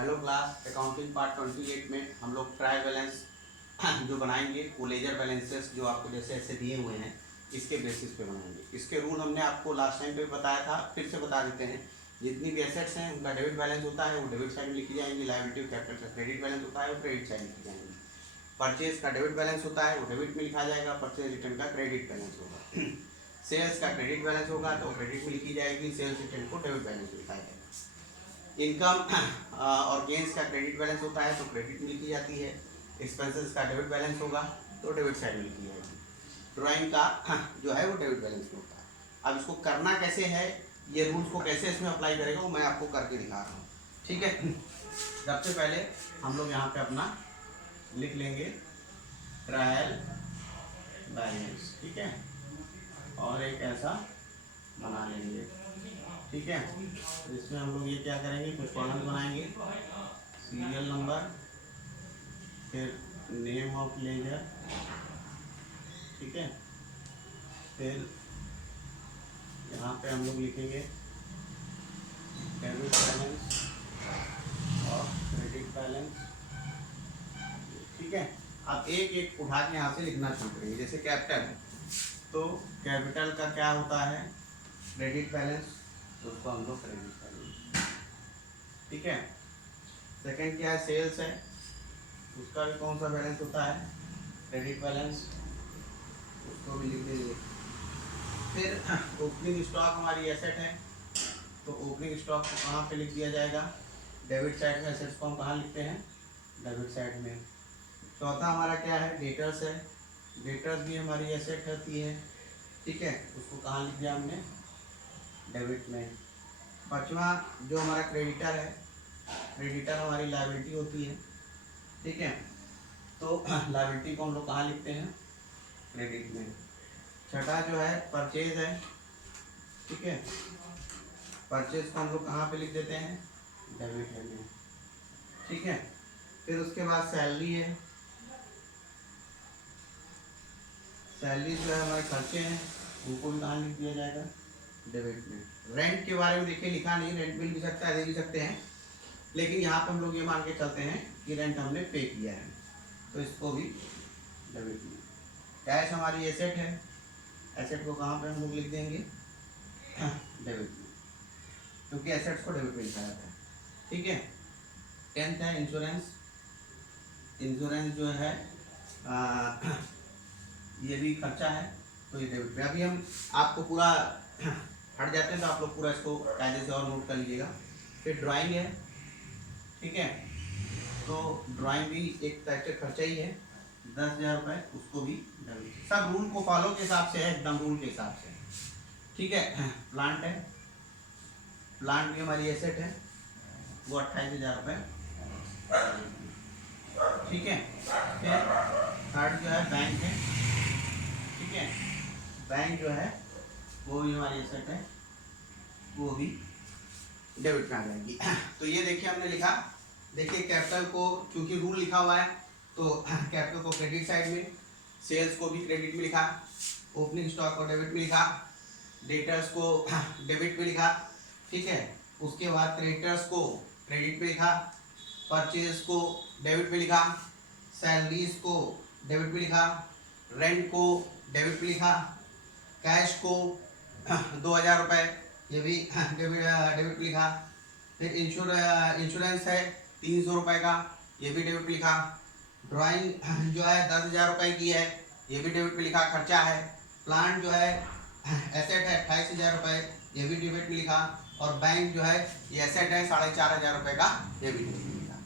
Hello class, accounting part 28 में हम लोग ट्रायल बैलेंस जो बनाएंगे वो लेजर बैलेंसेस जो आपको जैसे ऐसे दिए हुए हैं इसके बेसिस पे बनाएंगे। इसके रूल हमने आपको लास्ट टाइम पे बताया था, फिर से बता देते हैं। जितनी भी एसेट्स हैं उनका डेबिट बैलेंस होता है वो डेबिट साइड में लिखी जाएंगी, लायबिलिटी कैपिटल का क्रेडिट बैलेंस होता है वो क्रेडिट साइड में लिखी जाएंगी। परचेज का डेबिट बैलेंस होता है वो डेबिट में लिखा जाएगा, परचेज रिटर्न का क्रेडिट बैलेंस होगा। सेल्स का क्रेडिट बैलेंस होगा तो क्रेडिट में लिखी जाएगी, सेल्स रिटर्न को डेबिट बैलेंस में लिखा जाएगा। इनकम और गेंस का क्रेडिट बैलेंस होता है तो क्रेडिट में लिखी जाती है। एक्सपेंसेस का डेबिट बैलेंस होगा तो डेबिट साइड में लिखी जाएगी। ड्राइंग का जो है वो डेबिट बैलेंस में होता है। अब इसको करना कैसे है, ये रूल्स को कैसे इसमें अप्लाई करेगा वो मैं आपको करके दिखा रहा हूँ, ठीक है। सबसे पहले हम लोग यहाँ पे अपना लिख लेंगे ट्रायल बैलेंस, ठीक है, और एक ऐसा बना लेंगे, ठीक है। इसमें हम लोग ये क्या करेंगे, कुछ कॉलम बनाएंगे, सीरियल नंबर, फिर नेम ऑफ लेजर, ठीक है, फिर यहाँ पे हम लोग लिखेंगे डेबिट बैलेंस और क्रेडिट बैलेंस, ठीक है। अब एक एक उठा के यहाँ से लिखना शुरू करेंगे। जैसे कैपिटल है तो कैपिटल का क्या होता है, क्रेडिट बैलेंस, तो उसको हम लोग क्रेडिट बैलेंस, ठीक है। सेकंड क्या है, सेल्स है, उसका भी कौन सा बैलेंस होता है, क्रेडिट बैलेंस, उसको भी लिख दीजिए। फिर ओपनिंग स्टॉक हमारी एसेट है तो ओपनिंग स्टॉक को कहाँ पे लिख दिया जाएगा, डेबिट साइड में। एसेट्स को हम कहाँ लिखते हैं, डेबिट साइड में। चौथा हमारा क्या है, डेटर्स है, डेटर्स भी हमारी एसेट होती है, ठीक है, उसको कहाँ लिख दिया हमने, डेबिट में। पांचवा जो हमारा क्रेडिटर है, क्रेडिटर हमारी लायबिलिटी होती है, ठीक है, तो लायबिलिटी को हम लोग कहाँ लिखते हैं, क्रेडिट में। छठा जो है परचेज है, ठीक है, परचेज को हम लोग कहाँ पे लिख देते हैं, डेबिट में, ठीक है। फिर उसके बाद सैलरी है, सैलरी जो है हमारे खर्चे हैं उनको भी कहाँ लिख दिया जाएगा, डेबिट में। रेंट के बारे में देखिए लिखा नहीं, रेंट मिल भी सकता है, दे भी सकते हैं, लेकिन यहाँ पर हम लोग ये मान के चलते हैं कि रेंट हमने पे किया है तो इसको भी डेबिट में। कैश हमारी एसेट है, एसेट को कहाँ पे हम लोग लिख देंगे, डेबिट में, क्योंकि एसेट्स को डेबिट में लिखा जाता है, ठीक है। 10th है इंश्योरेंस, इंश्योरेंस जो है ये भी खर्चा है तो ये डेबिट में। अभी हम आपको पूरा हट जाते हैं तो आप लोग पूरा इसको कायदे से और नोट कर लीजिएगा। फिर ड्राइंग है, ठीक है, तो ड्राइंग भी एक टाइप से खर्चा ही है, 10,000 रुपये, उसको भी डेबिट। सब रूल को फॉलो के हिसाब से है, एकदम रूल के हिसाब से, ठीक है। प्लांट है, प्लांट भी हमारी एसेट है, वो 28,000 रुपये, ठीक है। फिर थर्ड जो है बैंक है, ठीक है, बैंक जो है वो भी हमारी एसेट है, वो भी डेबिट में आ जाएगी। तो ये देखिए हमने लिखा, देखिए कैपिटल को क्योंकि रूल लिखा हुआ है तो कैपिटल को क्रेडिट साइड में, सेल्स को भी क्रेडिट में लिखा, ओपनिंग स्टॉक को डेबिट में लिखा, डेटर्स को डेबिट में लिखा, ठीक है। उसके बाद क्रेडिटर्स को क्रेडिट में लिखा, परचेज को डेबिट में लिखा, सैलरीज को डेबिट में लिखा, रेंट को डेबिट में लिखा, कैश को 2,000 रुपये ये भी डेबिट में लिखा। फिर इंश्योरेंस है 300 रुपये का, ये भी डेबिट में लिखा। ड्राइंग जो है 10,000 रुपये की है, ये भी डेबिट में लिखा, खर्चा है। प्लांट जो है एसेट है 28,000 रुपये, ये भी डेबिट में लिखा। और बैंक जो है ये एसेट है 4,500 रुपये का, ये भी डेबिट में लिखा।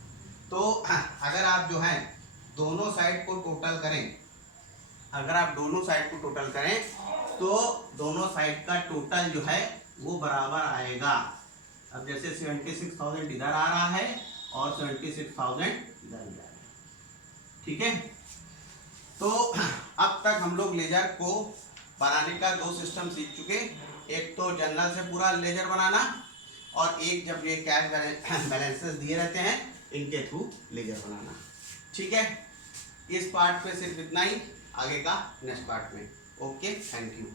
तो अगर आप जो है दोनों साइड को टोटल करें, अगर आप दोनों साइड को टोटल करें तो दोनों साइड का टोटल जो है वो बराबर आएगा। अब जैसे 76,000 इधर आ रहा है और 76,000 इधर आ रहा है, ठीक है। तो अब तक हम लोग लेजर को बनाने का 2 सिस्टम सीख चुके, एक तो जनरल से पूरा लेजर बनाना और एक जब ये कैश बैलेंसेस दिए रहते हैं इनके थ्रू लेजर बनाना, ठीक है। इस पार्ट पे सिर्फ इतना ही, आगे का नेक्स्ट पार्ट में। Okay, thank you.